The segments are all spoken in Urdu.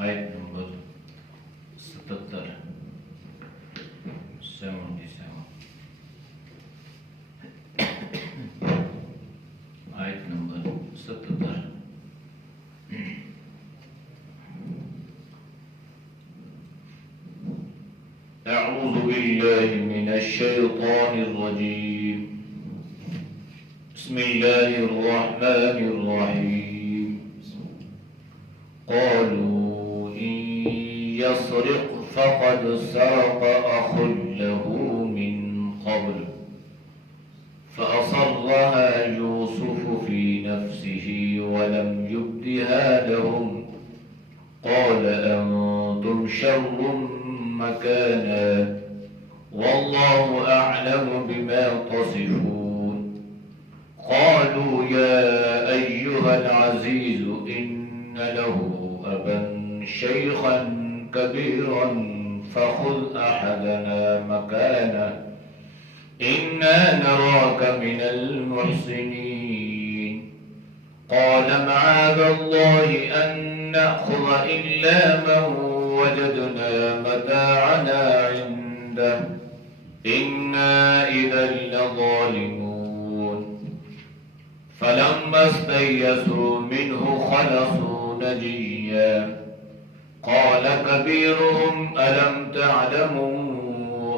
آیت نمبر 77 آیت نمبر 77 اعوذ باللہ من الشیطان الرجیم بسم اللہ الرحمن الرحیم قالوا ان يسرق فقد سرق اخ له من قبل فأصرها يوسف في نفسه ولم يبدها لهم قال أنتم شر مكانا والله أعلم بما تصفون قالوا يا أيها العزيز إن له أبا شيخا كبيرا فخذ أحدنا مكانه إنا نراك من المحسنين قال معاذ الله أن نأخذ إلا من وجدنا متاعنا عنده إنا إذا لظالمون فلما استيسروا منه خلصوا نجيا قال كبيرهم ألم تعلموا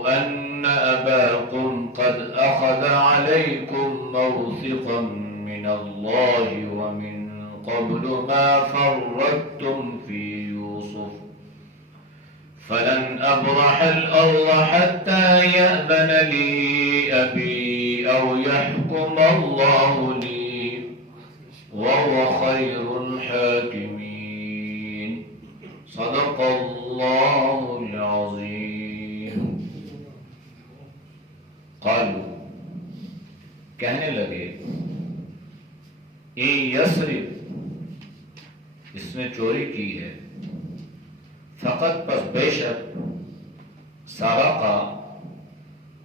أن أباكم قد أخذ عليكم موثقا من الله ومن قبل ما فرطتم في يوسف فلن أبرح الأرض حتى يأذن لي أبي أو يحكم الله لي وهو خير الحاكمين صدق الله العظيم قالوا کہنے لگے این یسرق اس نے چوری کی ہے فقط پس بے شک سارقہ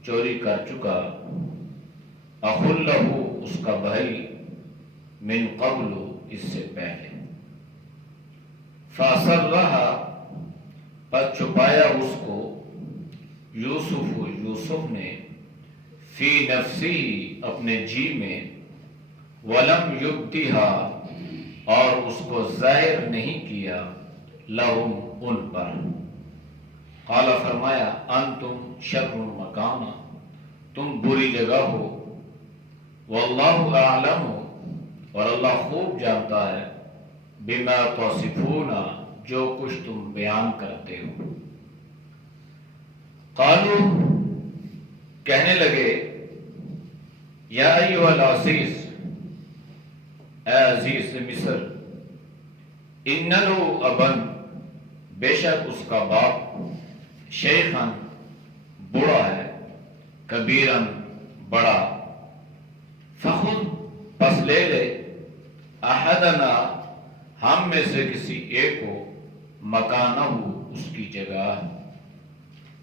چوری کر چکا اخ لہ اس کا بھائی من قبل اس سے پہلے فاسرها پس چھپایا اس کو یوسف نے فی نفسی اپنے جی میں ولم یبدیہا اور اس کو ظاہر نہیں کیا لہم ان پر قال فرمایا انتم شر مکانا تم بری جگہ ہو واللہ اعلم اور اللہ خوب جانتا ہے بما تصفون جو کچھ تم بیان کرتے ہو قالوا کہنے لگے یا ایھا العزیز اے عزیز مصر ان لو ابن بے شک اس کا باپ شیخن بوڑھا ہے کبیرن بڑا فخذ پس لے لے احدنا ہم میں سے کسی ایک کو مکانہ اس کی جگہ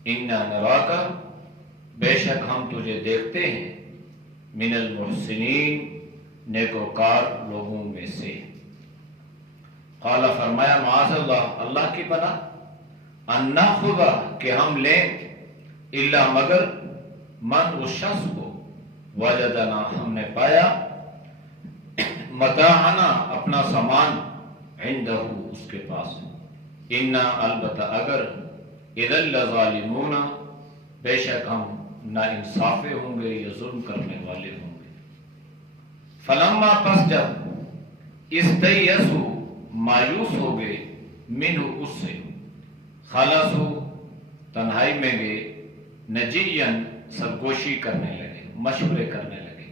انا نراک بے شک ہم تجھے دیکھتے ہیں من المحسنین نیکوکار لوگوں میں سے قال فرمایا معاذ اللہ اللہ کی پناہ ان ناخذ کہ ہم لیں الا مگر من اس شخص کو وجدنا ہم نے پایا متاعنا اپنا سامان عندہ اس کے پاس انا البتہ اگر اذا لظالمون بے شک ہم نا انصافے ہوں گے یا ظلم کرنے والے ہوں گے فلما پس جب استیسو مایوس ہو گئے منہ اس سے خلصو تنہائی میں گئے نجین سرگوشی کرنے لگے مشورے کرنے لگے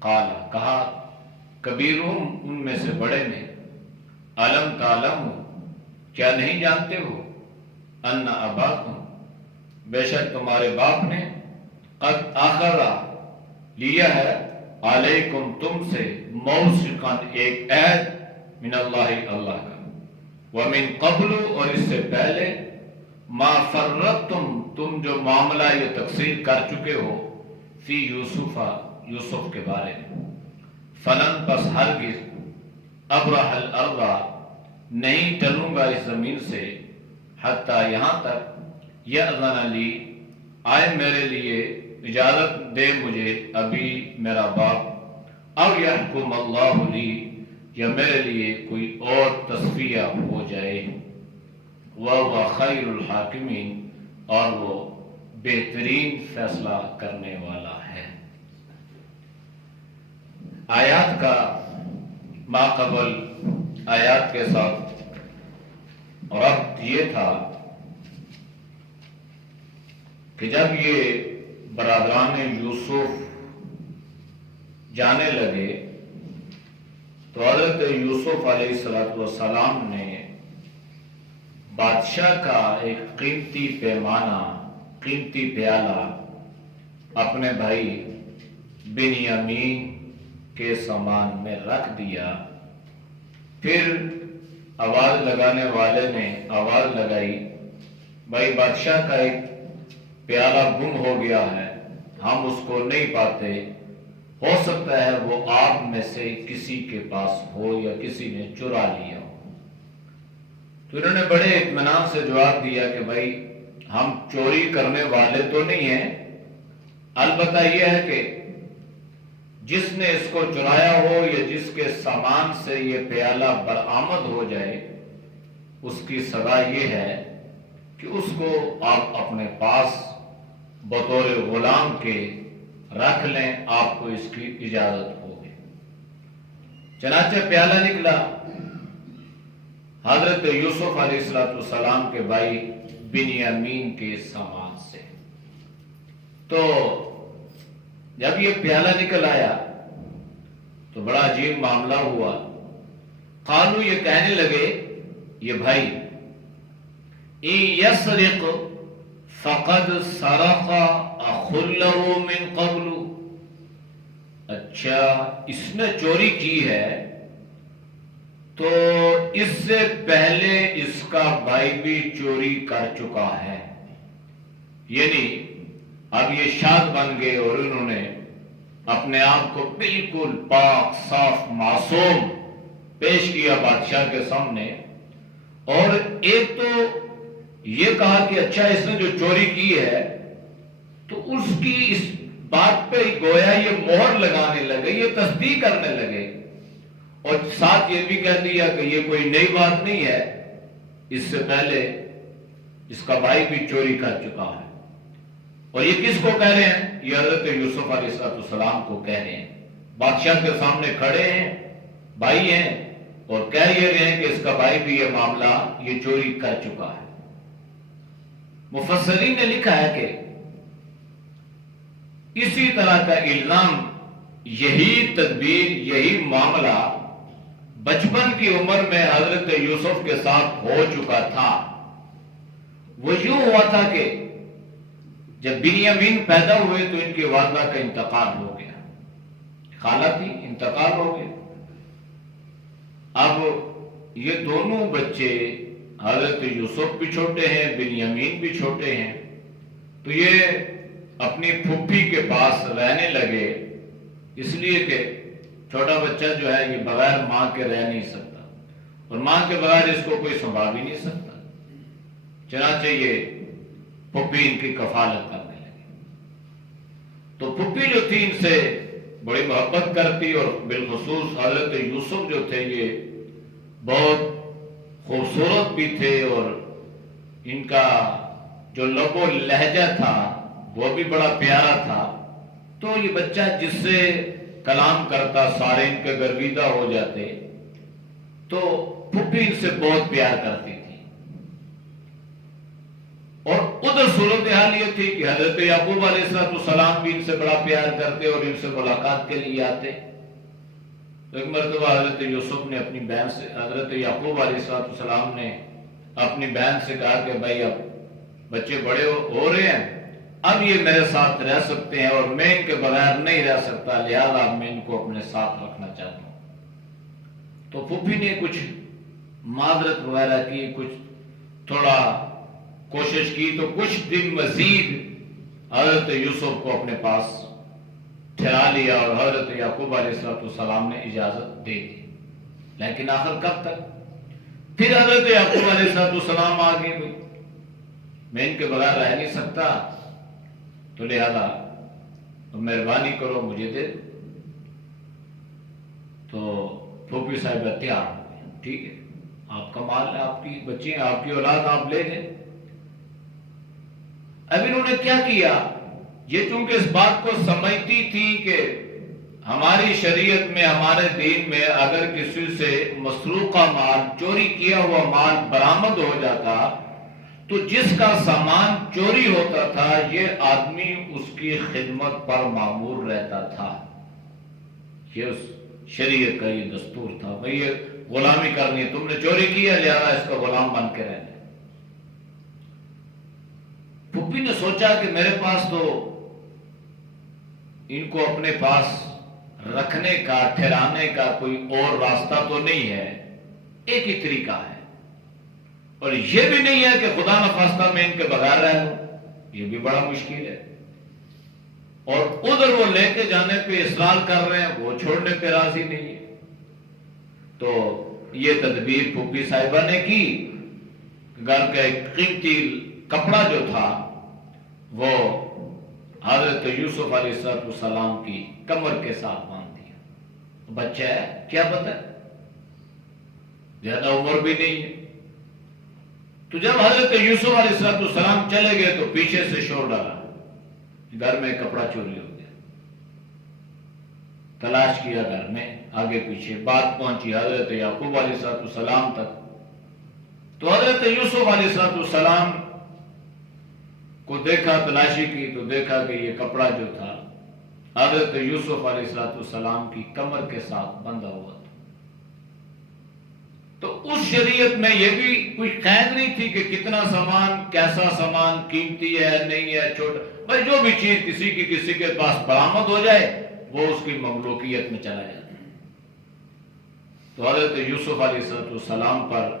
قال کہا کبیرہم ان میں سے بڑے نے علم تعلم کیا نہیں جانتے ہو ان اباکم بے شک تمہارے باپ نے قد اخذ لیا ہے علیکم تم سے موثقا ایک عہد من اللہ اللہ کا ومن قبل اور اس سے پہلے ما فرطتم تم جو معاملہ یہ تقسیم کر چکے ہو فی یوسف کے بارے میں فلن پس ہرگز ابرح الارض نہیں ٹلوں گا اس زمین سے حتیٰ یہاں تک یأذن لی آئے میرے لیے اجازت دے مجھے ابھی میرا باپ، او یحکم اللہ لی یا میرے لیے کوئی اور تصفیہ ہو جائے، وَهُوَ خَيْرُ الْحَاكِمِينَ اور وہ بہترین فیصلہ کرنے والا ہے۔ آیات کا ماقبل آیات کے ساتھ ربط یہ تھا کہ جب یہ برادران یوسف جانے لگے تو حضرت یوسف علیہ السلام نے بادشاہ کا ایک قیمتی پیمانہ، قیمتی پیالہ اپنے بھائی بنیامین کے سامان میں رکھ دیا۔ پھر آواز لگانے والے نے آواز لگائی، بھائی بادشاہ کا ایک پیالہ گم ہو گیا ہے، ہم اس کو نہیں پاتے، ہو سکتا ہے وہ آپ میں سے کسی کے پاس ہو یا کسی نے چرا لیا ہو۔ تو انہوں نے بڑے اطمینان سے جواب دیا کہ بھائی ہم چوری کرنے والے تو نہیں ہیں، البتہ یہ ہے کہ جس نے اس کو چرایا ہو یا جس کے سامان سے یہ پیالہ برآمد ہو جائے، اس کی سزا یہ ہے کہ اس کو آپ اپنے پاس بطور غلام کے رکھ لیں، آپ کو اس کی اجازت ہوگی۔ چنانچہ پیالہ نکلا حضرت یوسف علیہ السلام کے بھائی بنیامین کے سامان سے۔ تو جب یہ پیالہ نکل آیا تو بڑا عجیب معاملہ ہوا۔ قالو یہ کہنے لگے یہ بھائی، ان یسرق فقد سرق اخ له من قبل، اچھا اس نے چوری کی ہے تو اس سے پہلے اس کا بھائی بھی چوری کر چکا ہے، یعنی اب یہ شاد بن گئے اور انہوں نے اپنے آپ کو بالکل پاک صاف معصوم پیش کیا بادشاہ کے سامنے۔ اور ایک تو یہ کہا کہ اچھا اس نے جو چوری کی ہے تو اس کی اس بات پہ گویا یہ مہر لگانے لگے، یہ تصدیق کرنے لگے، اور ساتھ یہ بھی کہہ دیا کہ یہ کوئی نئی بات نہیں ہے، اس سے پہلے اس کا بھائی بھی چوری کر چکا ہے۔ اور یہ کس کو کہہ رہے ہیں؟ یہ حضرت یوسف علیہ السلام کو کہہ رہے ہیں، بادشاہ کے سامنے کھڑے ہیں، بھائی ہیں، اور کہہ یہ رہے ہیں کہ اس کا بھائی بھی یہ معاملہ یہ چوری کر چکا ہے۔ مفسرین نے لکھا ہے کہ اسی طرح کا الزام، یہی تدبیر، یہی معاملہ بچپن کی عمر میں حضرت یوسف کے ساتھ ہو چکا تھا۔ وہ یوں ہوا تھا کہ جب بنیامین پیدا ہوئے تو ان کی والدہ کا انتقال ہو گیا، خالہ تھی، انتقال ہو گیا۔ اب یہ دونوں بچے، حضرت یوسف بھی چھوٹے ہیں، بنیامین بھی چھوٹے ہیں، تو یہ اپنی پھوپھی کے پاس رہنے لگے، اس لیے کہ چھوٹا بچہ جو ہے یہ بغیر ماں کے رہ نہیں سکتا، اور ماں کے بغیر اس کو کوئی سنبھال بھی نہیں سکتا۔ چنانچہ یہ پھوپھی ان کی کفالت کرنے لگی۔ تو پھوپھی جو تھی ان سے بڑی محبت کرتی، اور بالخصوص حضرت یوسف جو تھے یہ بہت خوبصورت بھی تھے، اور ان کا جو لب و لہجہ تھا وہ بھی بڑا پیارا تھا۔ تو یہ بچہ جس سے کلام کرتا سارے ان کے گرویدہ ہو جاتے، تو پھوپھی ان سے بہت پیار کرتی تھی۔ اور ادھر صورتحال یہ تھی کہ حضرت یعقوب علیہ السلام بھی ان سے بڑا پیار کرتے اور ان سے ملاقات کے لیے آتے۔ تو ایک مرتبہ حضرت یوسف نے اپنی بہن سے، حضرت یعقوب علیہ السلام نے اپنی بہن سے کہا کہ بھائی اب بچے بڑے ہو رہے ہیں، اب یہ میرے ساتھ رہ سکتے ہیں اور میں ان کے بغیر نہیں رہ سکتا، لہذا میں ان کو اپنے ساتھ رکھنا چاہتا ہوں۔ تو پھوپھی نے کچھ معذرت وغیرہ کی، کچھ تھوڑا کوشش کی، تو کچھ دن مزید حضرت یوسف کو اپنے پاس ٹھہرا لیا، اور حضرت یعقوب علیہ السلام نے اجازت دے دی۔ لیکن آخر کب تک؟ پھر حضرت یعقوب علیہ السلام آگے ہوئی، میں ان کے بغیر رہ نہیں سکتا، تو لہذا مہربانی کرو مجھے دے دو۔ تو پھوپھی صاحبہ تیار ہو گئی، ٹھیک ہے آپ کا مال ہے، آپ کی بچے ہیں، آپ کی اولاد، آپ لے لیں۔ اب انہوں نے کیا کیا، یہ چونکہ اس بات کو سمجھتی تھی کہ ہماری شریعت میں، ہمارے دین میں اگر کسی سے مسروقہ مال، چوری کیا ہوا مال برآمد ہو جاتا تو جس کا سامان چوری ہوتا تھا یہ آدمی اس کی خدمت پر مامور رہتا تھا۔ یہ اس شریعت کا یہ دستور تھا، بھئی یہ غلامی کرنی ہے، تم نے چوری کی ہے لہذا اس کا غلام بن کے رہنا۔ پھوپھی نے سوچا کہ میرے پاس تو ان کو اپنے پاس رکھنے کا، ٹھہرانے کا کوئی اور راستہ تو نہیں ہے، ایک ہی طریقہ ہے، اور یہ بھی نہیں ہے کہ خدا نخواستہ میں ان کے بغیر رہ لوں، یہ بھی بڑا مشکل ہے، اور ادھر وہ لے کے جانے پہ اصرار کر رہے ہیں، وہ چھوڑنے پہ راضی نہیں ہے۔ تو یہ تدبیر پھوپھی صاحبہ نے کی، گھر کا ایک قیمتی کپڑا جو تھا وہ حضرت یوسف علیہ السلام کی کمر کے ساتھ باندھ دیا۔ بچہ ہے، کیا پتہ، زیادہ عمر بھی نہیں ہے۔ تو جب حضرت یوسف علیہ السلام چلے گئے تو پیچھے سے شور ڈالا، گھر میں کپڑا چوری ہو گیا۔ تلاش کیا گھر میں، آگے پیچھے، بات پہنچی حضرت یعقوب علیہ السلام تک۔ تو حضرت یوسف علیہ السلام کو دیکھا، تلاشی کی تو دیکھا کہ یہ کپڑا جو تھا حضرت یوسف علیہ السلام کی کمر کے ساتھ بندھا ہوا تھا۔ تو اس شریعت میں یہ بھی کوئی قید نہیں تھی کہ کتنا سامان، کیسا سامان، قیمتی ہے نہیں ہے، چھوٹا، بھائی جو بھی چیز کسی کے پاس برآمد ہو جائے وہ اس کی مملوکیت میں چلا جاتا ہے۔ تو حضرت یوسف علیہ السلام پر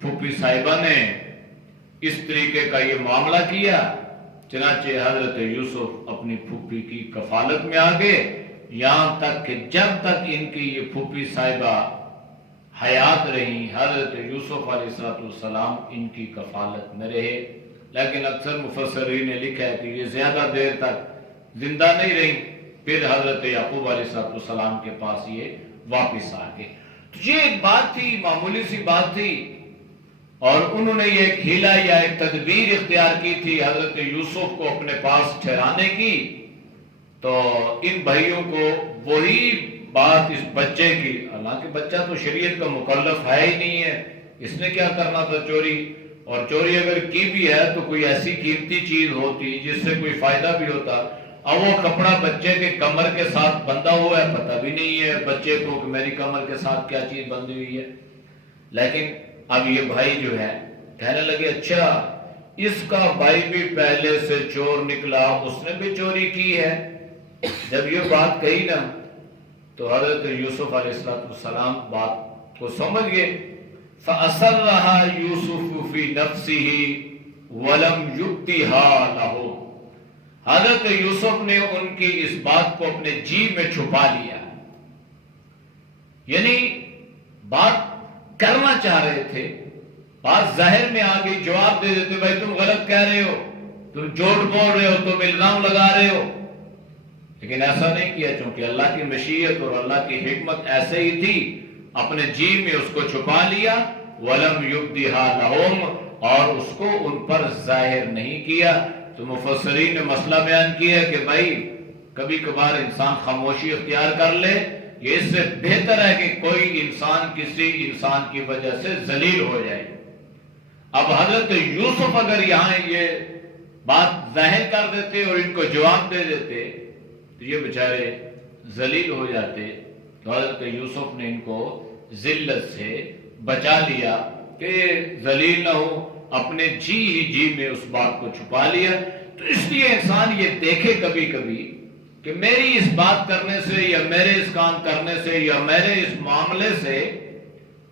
پھوپھی صاحبہ نے اس طریقے کا یہ معاملہ کیا، چنانچہ حضرت یوسف اپنی پھوپھی کی کفالت میں آگے، یہاں تک کہ جب تک ان کی یہ پھوپھی صاحبہ حیات رہی حضرت یوسف علیہ السلام ان کی کفالت میں رہے۔ لیکن اکثر مفسرین نے لکھا ہے کہ یہ زیادہ دیر تک زندہ نہیں رہی، پھر حضرت یعقوب علیہ السلام کے پاس یہ واپس آ گئے۔ یہ ایک بات تھی، معمولی سی بات تھی، اور انہوں نے یہ ایک ہیلا یا ایک تدبیر اختیار کی تھی حضرت یوسف کو اپنے پاس ٹھہرانے کی۔ تو ان بھائیوں کو وہی بات اس بچے کی، حالانکہ بچہ تو شریعت کا مکلف ہے ہی نہیں ہے، اس نے کیا کرنا تھا چوری، اور چوری اگر کی بھی ہے تو کوئی ایسی قیمتی چیز ہوتی جس سے کوئی فائدہ بھی ہوتا۔ اب وہ کپڑا بچے کے کمر کے ساتھ بندھا ہوا ہے، پتہ بھی نہیں ہے بچے کو کہ میری کمر کے ساتھ کیا چیز بندھی ہوئی ہے۔ لیکن اب یہ بھائی جو ہے کہنے لگے اچھا اس کا بھائی بھی پہلے سے چور نکلا، اس نے بھی چوری کی ہے۔ جب یہ بات کہی نا تو حضرت یوسف علیہ السلام بات کو سمجھ گئے۔ فَأَسَرَّهَا يُوسُفُ فِي نَفْسِهِ وَلَمْ يُبْدِهَا لَهُ، حضرت یوسف نے ان کی اس بات کو اپنے جی میں چھپا لیا، یعنی بات کرنا چاہ رہے تھے، بات ظاہر میں آ گئی، جواب دے دیتے بھائی تم غلط کہہ رہے ہو، تم جھوٹ بول رہے ہو، تم الزام لگا رہے ہو، لیکن ایسا نہیں کیا چونکہ اللہ کی مشیت اور اللہ کی حکمت ایسے ہی تھی، اپنے جی میں اس کو چھپا لیا، وَلَمْ يُبْدِهَا لَهُمْ، اور اس کو ان پر ظاہر نہیں کیا۔ تو مفسرین نے مسئلہ بیان کیا کہ بھائی کبھی کبھار انسان خاموشی اختیار کر لے، یہ اس سے بہتر ہے کہ کوئی انسان کسی انسان کی وجہ سے ذلیل ہو جائے۔ اب حضرت یوسف اگر یہاں یہ بات ظاہر کر دیتے اور ان کو جواب دے دیتے تو یہ بیچارے ذلیل ہو جاتے۔ تو حضرت یوسف نے ان کو ذلت سے بچا لیا کہ ذلیل نہ ہو، اپنے جی میں اس بات کو چھپا لیا۔ تو اس لیے انسان یہ دیکھے کبھی کبھی کہ میری اس بات کرنے سے یا میرے اس کام کرنے سے یا میرے اس معاملے سے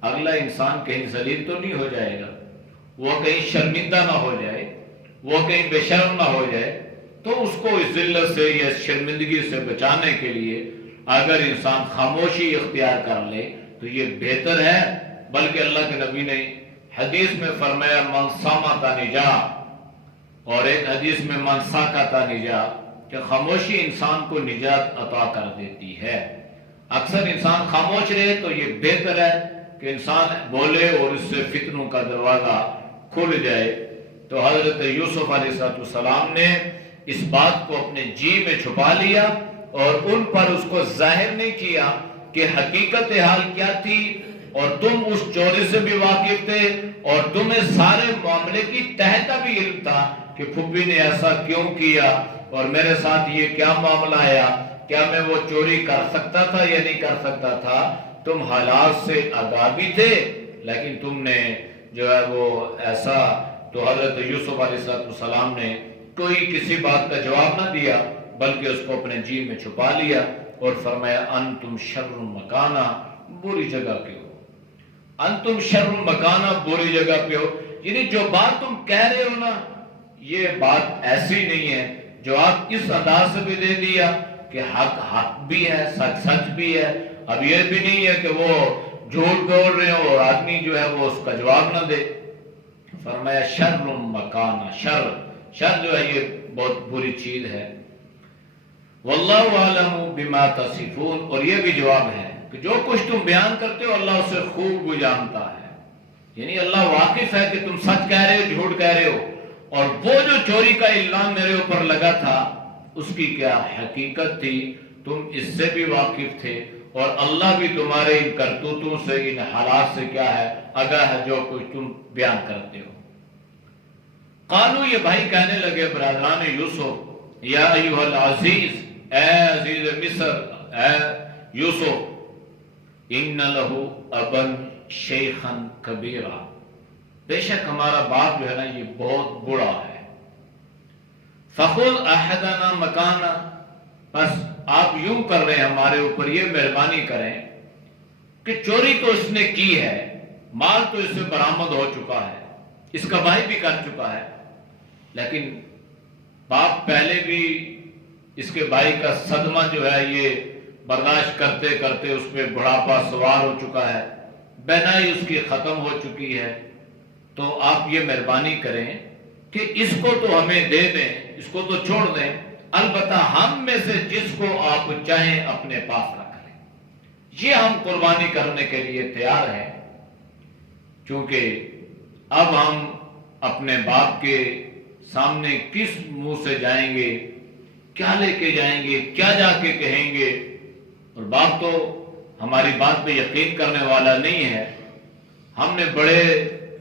اگلا انسان کہیں ذلیل تو نہیں ہو جائے گا، وہ کہیں شرمندہ نہ ہو جائے، وہ کہیں بے شرم نہ ہو جائے۔ تو اس کو اس ذلت سے یا اس شرمندگی سے بچانے کے لیے اگر انسان خاموشی اختیار کر لے تو یہ بہتر ہے بلکہ اللہ کے نبی نے حدیث میں فرمایا من صامت نجا، اور ایک حدیث میں من ساکت نجا، کہ خاموشی انسان کو نجات عطا کر دیتی ہے۔ اکثر انسان خاموش رہے تو یہ بہتر ہے کہ انسان بولے اور اس سے فتنوں کا دروازہ کھل جائے۔ تو حضرت یوسف علیہ السلام نے اس بات کو اپنے جی میں چھپا لیا اور ان پر اس کو ظاہر نہیں کیا کہ حقیقت حال کیا تھی، اور تم اس چوری سے بھی واقف تھے اور تمہیں سارے معاملے کی تہہ کا بھی علم تھا کہ پھپھی نے ایسا کیوں کیا اور میرے ساتھ یہ کیا معاملہ آیا، کیا میں وہ چوری کر سکتا تھا یا نہیں کر سکتا تھا۔ تم حالات سے آگاہ بھی تھے لیکن تم نے جو ہے وہ ایسا۔ تو حضرت یوسف علیہ السلام نے کوئی کسی بات کا جواب نہ دیا بلکہ اس کو اپنے جی میں چھپا لیا اور فرمایا انتم شر مکانا، بری جگہ پہ ہو، انتم شر مکانا، بری جگہ پہ ہو، یعنی جو بات تم کہہ رہے ہو نا یہ بات ایسی نہیں ہے جو آپ اس انداز سے بھی دے دیا کہ حق حق بھی ہے، سچ سچ بھی ہے۔ اب یہ بھی نہیں ہے کہ وہ جھوٹ بول رہے ہو اور آدمی جو ہے وہ اس کا جواب نہ دے۔ فرمایا شر مکانا، شر جو ہے یہ بہت بری چیز ہے۔ واللہ اعلم بما تصفون، اور یہ بھی جواب ہے کہ جو کچھ تم بیان کرتے ہو اللہ اسے خوب جانتا ہے، یعنی اللہ واقف ہے کہ تم سچ کہہ رہے ہو جھوٹ کہہ رہے ہو، اور وہ جو چوری کا الزام میرے اوپر لگا تھا اس کی کیا حقیقت تھی تم اس سے بھی واقف تھے، اور اللہ بھی تمہارے ان کرتوتوں سے ان حالات سے کیا ہے آگاہ ہے جو کچھ تم بیان کرتے ہو۔ قالو، یہ بھائی کہنے لگے برادران یوسف، یا ایھا العزیز، اے عزیز مصر، اے یوسف، ان لہ ابن شیخا کبیرا، بے شک ہمارا باپ جو ہے نا یہ بہت بڑا ہے، فخذ احدنا مکانا، بس آپ یوں کر رہے ہیں ہمارے اوپر یہ مہربانی کریں کہ چوری تو اس نے کی ہے، مال تو اس سے برآمد ہو چکا ہے، اس کا بھائی بھی کر چکا ہے، لیکن باپ پہلے بھی اس کے بھائی کا صدمہ جو ہے یہ برداشت کرتے کرتے اس پہ بڑھاپا سوار ہو چکا ہے، بینائی اس کی ختم ہو چکی ہے، تو آپ یہ مہربانی کریں کہ اس کو تو ہمیں دے دیں، اس کو تو چھوڑ دیں، البتہ ہم میں سے جس کو آپ چاہیں اپنے پاس رکھ لیں، یہ ہم قربانی کرنے کے لیے تیار ہیں، کیونکہ اب ہم اپنے باپ کے سامنے کس منہ سے جائیں گے، کیا لے کے جائیں گے، کیا جا کے کہیں گے، اور باپ تو ہماری بات پہ یقین کرنے والا نہیں ہے، ہم نے بڑے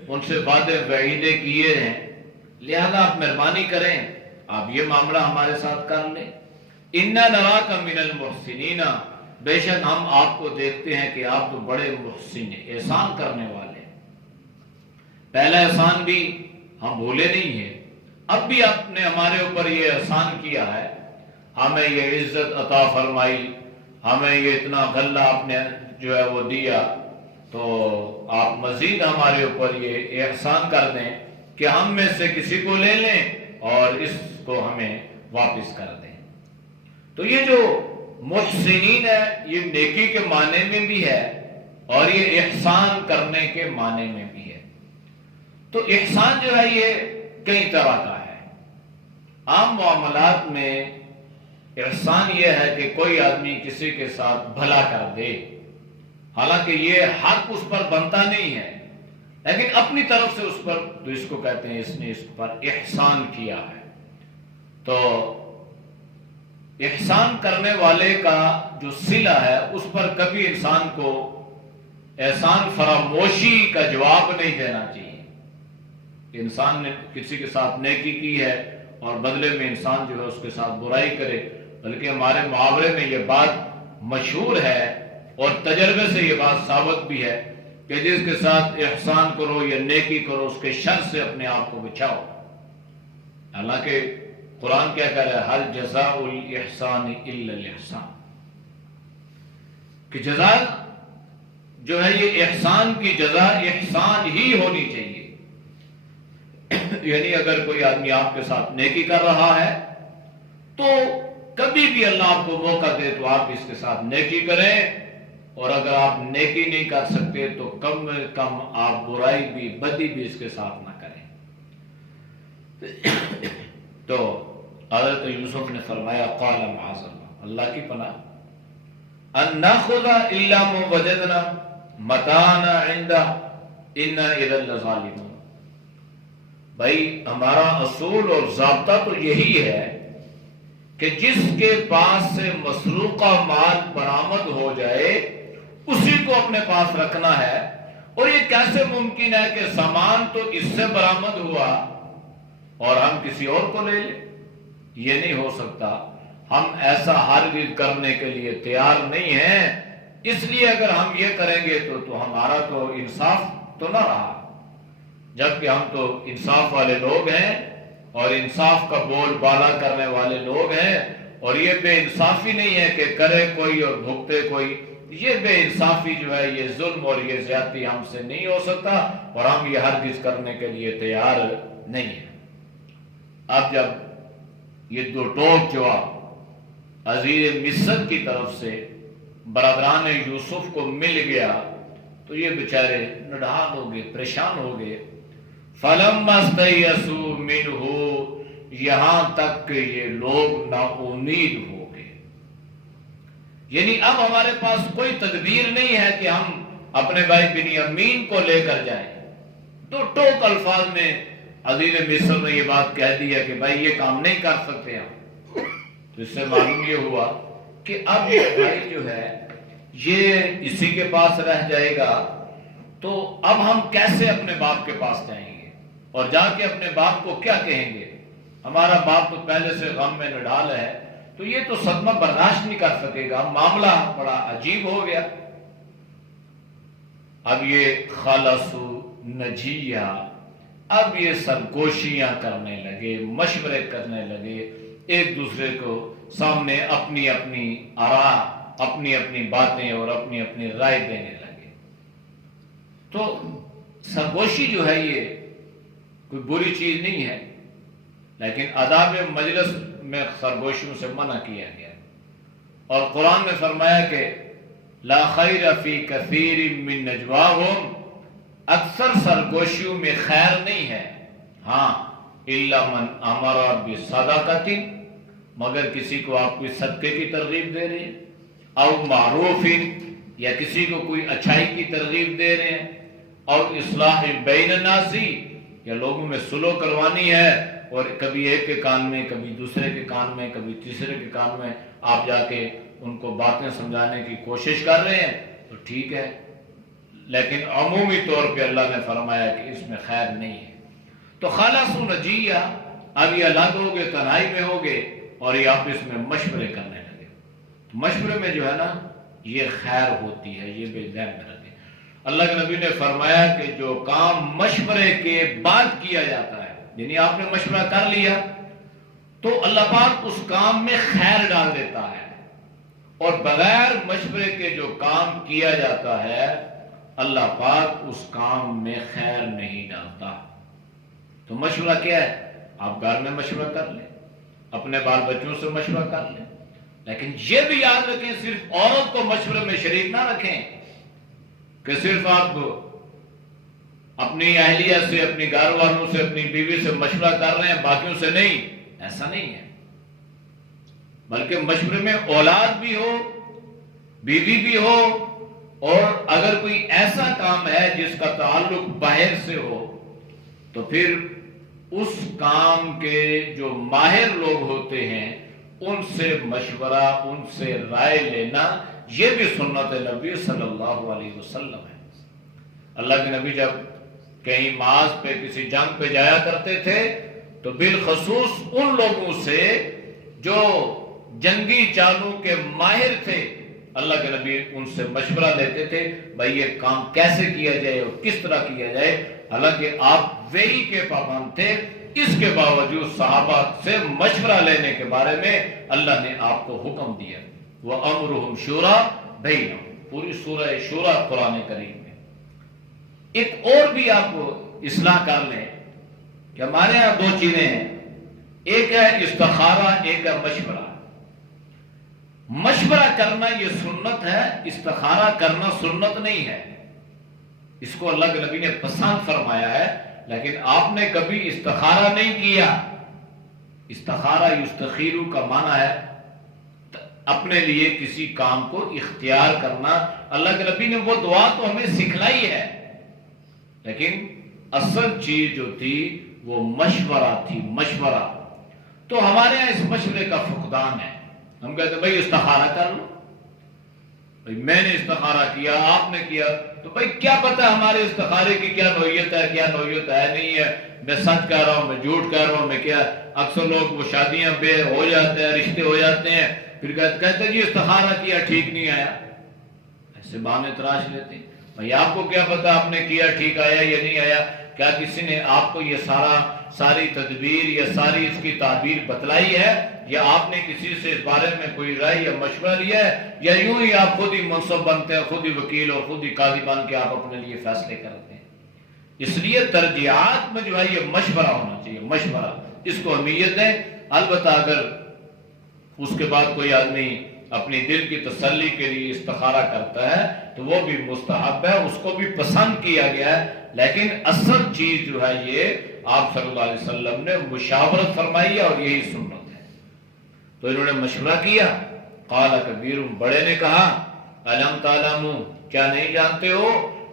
ان سے وعدے وعیدے کیے ہیں، لہذا آپ مہربانی کریں، آپ یہ معاملہ ہمارے ساتھ کر لیں۔ اِنَّا نَرَاكَ مِنَ الْمُحْسِنِينَ، بے شک ہم آپ کو دیکھتے ہیں کہ آپ تو بڑے محسن ہیں، احسان کرنے والے ہیں، پہلا احسان بھی ہم بھولے نہیں ہیں، اب بھی آپ نے ہمارے اوپر یہ احسان کیا ہے، ہمیں یہ عزت عطا فرمائی، ہمیں یہ اتنا غلہ آپ نے جو ہے وہ دیا، تو آپ مزید ہمارے اوپر یہ احسان کر دیں کہ ہم میں سے کسی کو لے لیں اور اس کو ہمیں واپس کر دیں۔ تو یہ جو محسنین ہے یہ نیکی کے معنی میں بھی ہے اور یہ احسان کرنے کے معنی میں بھی ہے۔ تو احسان جو ہے یہ کئی طرح کا ہے۔ عام معاملات میں احسان یہ ہے کہ کوئی آدمی کسی کے ساتھ بھلا کر دے، حالانکہ یہ حق اس پر بنتا نہیں ہے، لیکن اپنی طرف سے اس پر، تو اس کو کہتے ہیں اس نے اس پر احسان کیا ہے۔ تو احسان کرنے والے کا جو صلہ ہے اس پر کبھی انسان کو احسان فراموشی کا جواب نہیں دینا چاہیے۔ انسان نے کسی کے ساتھ نیکی کی ہے اور بدلے میں انسان جو ہے اس کے ساتھ برائی کرے، بلکہ ہمارے محاورے میں یہ بات مشہور ہے اور تجربے سے یہ بات ثابت بھی ہے کہ جس کے ساتھ احسان کرو یا نیکی کرو اس کے شر سے اپنے آپ کو بچاؤ۔ حالانکہ قرآن کیا کہہ رہا ہے، ہل جزاء الاحسان الا الاحسان، کہ جزا جو ہے یہ احسان کی جزا احسان ہی ہونی چاہیے۔ یعنی اگر کوئی آدمی آپ کے ساتھ نیکی کر رہا ہے تو کبھی بھی اللہ آپ کو موقع دے تو آپ اس کے ساتھ نیکی کریں اور اگر آپ نیکی نہیں کر سکتے تو کم از کم آپ برائی بھی بدی بھی اس کے ساتھ نہ کریں۔ تو حضرت یوسف نے فرمایا قال معاذ اللہ، اللہ کی پناہ، ان ناخذ الا ما وجدنا متاعنا عنده انا اذا لظالمون۔ بھائی ہمارا اصول اور ضابطہ تو یہی ہے کہ جس کے پاس سے مسروقہ مال برآمد ہو جائے اسی کو اپنے پاس رکھنا ہے۔ اور یہ کیسے ممکن ہے کہ سامان تو اس سے برآمد ہوا اور ہم کسی اور کو لے لیں؟ یہ نہیں ہو سکتا۔ ہم ایسا ہرگز کرنے کے لیے تیار نہیں ہیں، اس لیے اگر ہم یہ کریں گے تو ہمارا تو انصاف تو نہ رہا، جبکہ ہم تو انصاف والے لوگ ہیں اور انصاف کا بول بالا کرنے والے لوگ ہیں، اور یہ بے انصافی نہیں ہے کہ کرے کوئی اور بھگتے کوئی۔ یہ بے انصافی جو ہے، یہ ظلم اور یہ زیادتی ہم سے نہیں ہو سکتا، اور ہم یہ ہرگز کرنے کے لیے تیار نہیں ہیں۔ اب جب یہ دو ٹوک جواب عزیز مصر کی طرف سے برادران یوسف کو مل گیا تو یہ بیچارے نڈھال ہو گئے، پریشان ہو گئے۔ فَلَمَّا اسْتَيْأَسُوا مِنْهُ، یہاں تک کہ یہ لوگ نا امید ہو گئے، یعنی اب ہمارے پاس کوئی تدبیر نہیں ہے کہ ہم اپنے بھائی بنیامین کو لے کر جائیں۔ تو ٹوک الفاظ میں عزیز مصر نے یہ بات کہہ دیا کہ بھائی یہ کام نہیں کر سکتے ہم۔ تو اس سے معلوم یہ ہوا کہ اب یہ بھائی جو ہے یہ اسی کے پاس رہ جائے گا، تو اب ہم کیسے اپنے باپ کے پاس جائیں گے اور جا کے اپنے باپ کو کیا کہیں گے؟ ہمارا باپ تو پہلے سے غم میں نڈال ہے، تو یہ تو صدمہ برداشت نہیں کر سکے گا۔ معاملہ بڑا عجیب ہو گیا۔ اب یہ خلصو نجیہ، اب یہ سرگوشیاں کرنے لگے، مشورے کرنے لگے، ایک دوسرے کو سامنے اپنی اپنی آراء، اپنی اپنی باتیں اور اپنی اپنی رائے دینے لگے۔ تو سرگوشی جو ہے یہ کوئی بری چیز نہیں ہے، لیکن آداب مجلس میں سرگوشیوں سے منع کیا گیا، اور قرآن میں فرمایا کہ لا خیر فی کثیر من نجواہم، اکثر سرگوشیوں میں خیر نہیں ہے، ہاں الا من امر بصدقۃ، مگر کسی کو آپ کوئی صدقے کی ترغیب دے رہے ہیں، او معروف، یا کسی کو کوئی اچھائی کی ترغیب دے رہے ہیں، اور اصلاح بین الناس، یا لوگوں میں صلح کروانی ہے، اور کبھی ایک کے کان میں، کبھی دوسرے کے کان میں، کبھی تیسرے کے کان میں آپ جا کے ان کو باتیں سمجھانے کی کوشش کر رہے ہیں، تو ٹھیک ہے، لیکن عمومی طور پہ اللہ نے فرمایا کہ اس میں خیر نہیں ہے۔ تو خلصوا نجیہ، اب یہ الگ ہو گئے، تنہائی میں ہو گئے، اور یہ آپس میں مشورے کرنے لگے۔ تو مشورے میں جو ہے نا یہ خیر ہوتی ہے، یہ بے ذہن میں رکھیں۔ اللہ کے نبی نے فرمایا کہ جو کام مشورے کے بعد کیا جاتا ہے، یعنی آپ نے مشورہ کر لیا تو اللہ پاک اس کام میں خیر ڈال دیتا ہے، اور بغیر مشورے کے جو کام کیا جاتا ہے اللہ پاک اس کام میں خیر نہیں ڈالتا۔ تو مشورہ کیا ہے؟ آپ گھر میں مشورہ کر لیں، اپنے بال بچوں سے مشورہ کر لیں، لیکن یہ بھی یاد رکھیں صرف عورت کو مشورے میں شریک نہ رکھیں کہ صرف آپ اپنی اہلیہ سے، اپنی گھر والوں سے، اپنی بیوی سے مشورہ کر رہے ہیں، باقیوں سے نہیں، ایسا نہیں ہے، بلکہ مشورے میں اولاد بھی ہو، بیوی بھی ہو، اور اگر کوئی ایسا کام ہے جس کا تعلق باہر سے ہو تو پھر اس کام کے جو ماہر لوگ ہوتے ہیں ان سے مشورہ، ان سے رائے لینا، یہ بھی سنت نبی صلی اللہ علیہ وسلم ہے۔ اللہ کے نبی جب کہیں معاذ پہ کسی جنگ پہ جایا کرتے تھے تو بالخصوص ان لوگوں سے جو جنگی چالوں کے ماہر تھے، اللہ کے نبی ان سے مشورہ لیتے تھے، بھائی یہ کام کیسے کیا جائے اور کس طرح کیا جائے۔ حالانکہ آپ وحی کے پابند تھے، اس کے باوجود صحابہ سے مشورہ لینے کے بارے میں اللہ نے آپ کو حکم دیا۔ وَأَمْرُهُمْ شُورَىٰ بَيْنَهُمْ، پوری سورہ شورى قرآن کریم میں۔ ایک اور بھی آپ اصلاح کر لیں کہ ہمارے یہاں دو چیزیں ہیں، ایک ہے استخارہ، ایک ہے مشورہ۔ مشورہ کرنا یہ سنت ہے، استخارہ کرنا سنت نہیں ہے. اس کو اللہ کے نبی نے پسند فرمایا ہے، لیکن آپ نے کبھی استخارہ نہیں کیا. استخارہ یستخیرو کا معنی ہے اپنے لیے کسی کام کو اختیار کرنا. اللہ کے نبی نے وہ دعا تو ہمیں سکھلائی ہے، لیکن اصل چیز جو تھی وہ مشورہ تھی، مشورہ. تو ہمارے یہاں اس مشورے کا فقدان ہے. ہم کہتے ہیں بھائی استخارہ کر لو، بھائی میں نے استخارہ کیا، آپ نے کیا، تو بھائی کیا پتا ہمارے استخارے کی کیا نوعیت ہے، کیا نوعیت ہے نہیں ہے. میں سچ کہہ رہا ہوں، میں جھوٹ کہہ رہا ہوں، میں کیا. اکثر لوگ وہ شادیاں پہ ہو جاتے ہیں، رشتے ہو جاتے ہیں، پھر کہتے ہیں جی استخارہ کیا ٹھیک نہیں آیا. ایسے بہانے تراش لیتے ہیں. بھائی آپ کو کیا پتا آپ نے کیا ٹھیک آیا یا نہیں آیا؟ کیا کسی نے آپ کو یہ ساری تدبیر یا ساری اس کی تعبیر بتلائی ہے، یا آپ نے کسی سے اس بارے میں کوئی رائے یا مشورہ لیا ہے، یا یوں ہی آپ خود ہی منصب بنتے ہیں، خود ہی وکیل اور خود ہی قاضی بن کے آپ اپنے لیے فیصلے کرتے ہیں؟ اس لیے ترجیحات میں جو ہے یہ مشورہ ہونا چاہیے، مشورہ. اس کو اہمیت ہے. البتہ اگر اس کے بعد کوئی آدمی اپنی دل کی تسلی کے لیے استخارہ کرتا ہے تو وہ بھی مستحب ہے، اس کو بھی پسند کیا گیا ہے. لیکن اصل چیز جو ہے یہ آپ صلی اللہ علیہ وسلم نے مشاورت فرمائی ہے اور یہی سنت ہے. تو انہوں نے مشورہ کیا. قال کبیرہم، بڑے نے کہا، الم تعلموا، کیا نہیں جانتے ہو،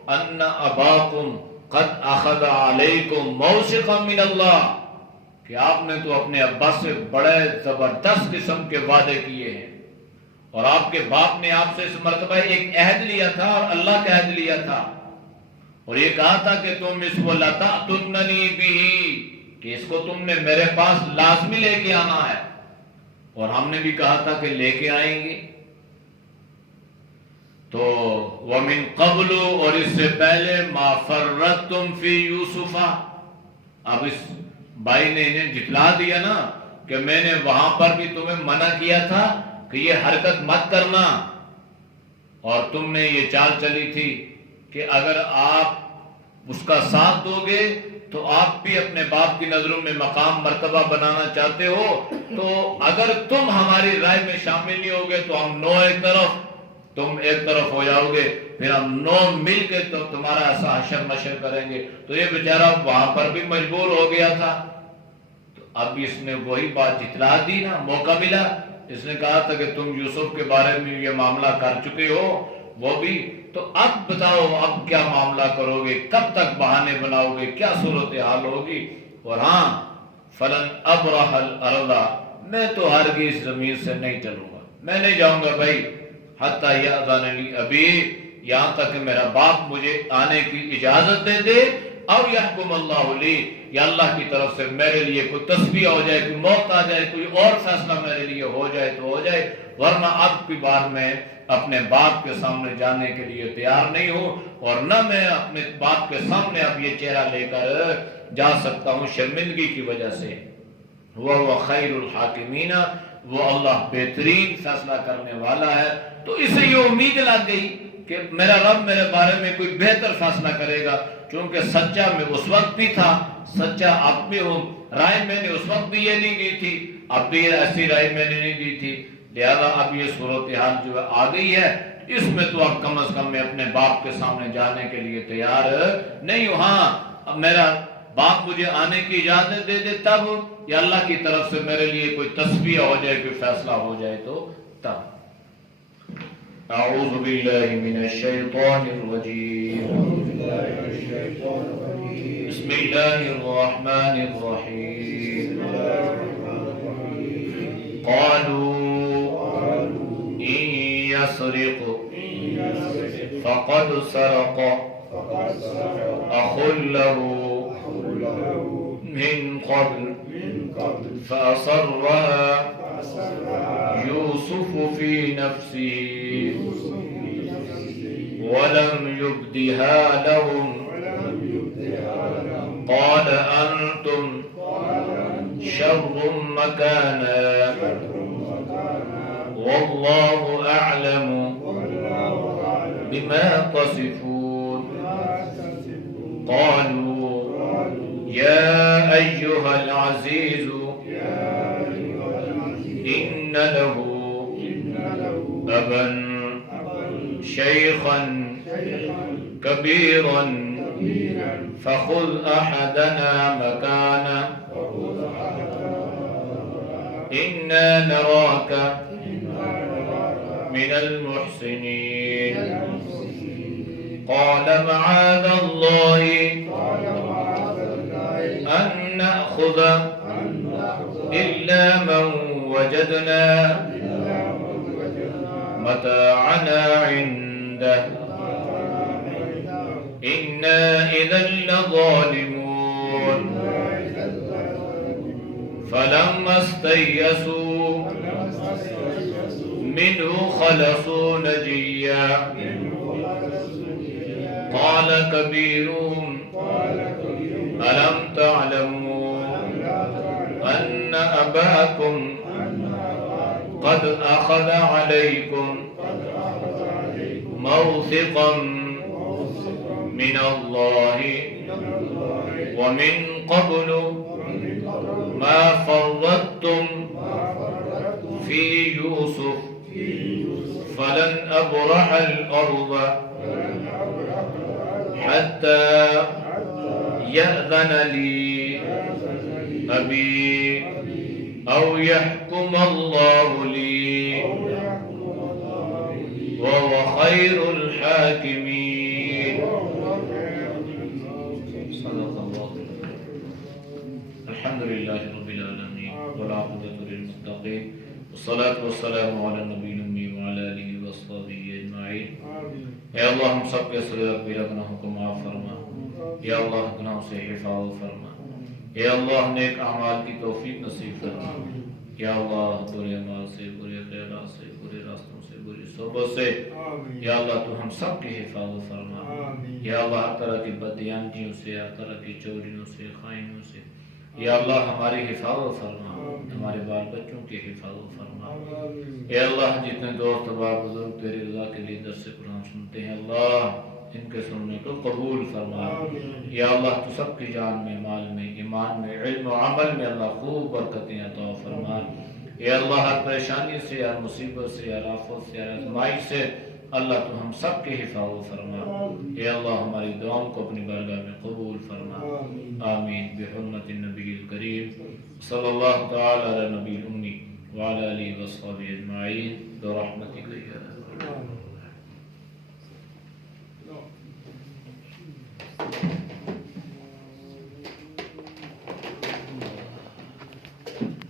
ان اباکم قد اخذ علیکم موثقا من اللہ، کہ آپ نے تو اپنے ابا سے بڑے زبردست قسم کے وعدے کیے ہیں، اور آپ کے باپ نے آپ سے اس مرتبہ ایک عہد لیا تھا اور اللہ کا عہد لیا تھا، اور یہ کہا تھا کہ تم اس کو لتأتوننی بہ، کہ اس کو تم نے میرے پاس لازمی لے کے آنا ہے، اور ہم نے بھی کہا تھا کہ لے کے آئیں گے. تو وَمِن قَبْلُ، اور اس سے پہلے، مَا فَرَّطْتُمْ فِي یوسف، اب اس بھائی نے انہیں جتلا دیا نا کہ میں نے وہاں پر بھی تمہیں منع کیا تھا کہ یہ حرکت مت کرنا، اور تم نے یہ چال چلی تھی کہ اگر آپ اس کا ساتھ دو گے تو آپ بھی اپنے باپ کی نظروں میں مقام مرتبہ بنانا چاہتے ہو، تو اگر تم ہماری رائے میں شامل نہیں ہوگے تو ہم نو ایک طرف، تم ایک طرف ہو جاؤ گے، پھر ہم نو مل کے تو تمہارا ایسا حشر مشر کریں گے. تو یہ بیچارہ وہاں پر بھی مجبور ہو گیا تھا. تو اب اس نے وہی بات جتلا دی نا، موقع ملا. اس نے کہا تھا کہ تم یوسف کے بارے میں یہ معاملہ کر چکے ہو، وہ بھی، تو اب بتاؤ اب کیا معاملہ کرو گے، کب تک بہانے بناؤ گے، کیا صورتحال ہوگی. اور ہاں، فلن ابرح الارض، میں تو ہرگز زمین سے نہیں چلوں گا، میں نہیں جاؤں گا بھائی، حتی یأذن لی ابی، یہاں تک کہ میرا باپ مجھے آنے کی اجازت دے دے، او یحکم اللہ لی، یا اللہ کی طرف سے میرے لیے کوئی تسبیح ہو جائے، کوئی موت آ جائے، کوئی اور فیصلہ میرے لیے ہو جائے تو ہو جائے، ورنہ اب کی بار میں اپنے باپ کے سامنے جانے کے لیے تیار نہیں ہوں، اور نہ میں اپنے باپ کے سامنے اب یہ چہرہ لے کر جا سکتا ہوں شرمندگی کی وجہ سے. وہ خیر الحاکمین، وہ اللہ بہترین فیصلہ کرنے والا ہے. تو اسے یہ امید لگ گئی کہ میرا رب میرے بارے میں کوئی بہتر فیصلہ کرے گا، چونکہ سچا میں اس وقت بھی تھا، سچا اب بھی ہوں. رائے میں نے اس وقت بھی یہ نہیں دی تھی، اب بھی ایسی رائے میں نے نہیں دی تھی، لہذا اب یہ صورتحال جو آ گئی ہے، اس میں تو اب کم از کم میں اپنے باپ کے سامنے جانے کے لیے تیار نہیں ہوں. ہاں، اب میرا باپ مجھے آنے کی اجازت دے دے تب، یا اللہ کی طرف سے میرے لیے کوئی تسبیح ہو جائے، کوئی فیصلہ ہو جائے تو تب. اعوذ باللہ من الشیطان الرجیم، بسم اللہ الرحمن الرحیم. قالوا ان يسرق فقد سرق اخ له من قبل فأصرها يوسف في نفسه ولم يبدها لهم قال أنتم شر مكانا والله أعلم بما تصفون. قالوا يا أيها العزيز إن له شيخا كبيرا فخذ أحدنا مكانه إنا نراك من المحسنين قال معاذ الله أن نأخذ إلا من وجدنا متاعنا عنده إنا إذا لظالمون فلما استيئسوا منه خلصوا نجيا قال كبيرهم ألم تعلموا أن أباكم قد أخذ عليكم موثقا من الله ومن قبل ما فرطتم في يوسف فلن أبرح الأرض حتى يأذن لي أبي أو يحكم الله لي وهو خير الحاكمين. صدق الله. الحمد لله رب العالمين والعاقبة للمتقين والصلاة والسلام على النبي الأمي وعلى آله وصحبه أجمعين. اے اللہ ہم سب کے صغیر کبیرہ گناہوں کو معاف فرما، یا اللہ گناہوں سے حفاظت فرما، یا اللہ نیک اعمال کی توفیق نصیب فرما، یا اللہ برے اعمال سے، برے خیالات سے، برے راستوں سے، بری صحبت سے یا اللہ تو ہم سب کی حفاظت فرما، یا اللہ ہر طرح کی بددیانتیوں سے، ہر طرح کی چوریوں سے، خائنوں سے یا اللہ ہماری حفاظت فرما، ہمارے بال بچوں کی حفاظت فرما، اے اللہ جتنے دوست احباب بزرگ تیری رضا کے لیے درس قرآن سنتے ہیں اللہ ان کے سننے کو قبول فرما، یا اللہ تو سب کی جان میں، مال میں، ایمان میں، علم و عمل میں اللہ خوب برکتیں عطا فرما، یا اللہ ہر پریشانی سے، ہر مصیبت سے، ہر آفت سے، ہر آزمائش سے اللہ تو ہم سب کی حفاظت فرما، یا اللہ ہماری دعاؤں کو اپنی بارگاہ میں قبول فرما، آمین بحرمت النبی الکریم صلی اللہ تعالی علی نبی الامی وعلی آلہ وصحبہ اجمعین برحمتک یا ارحم الراحمین.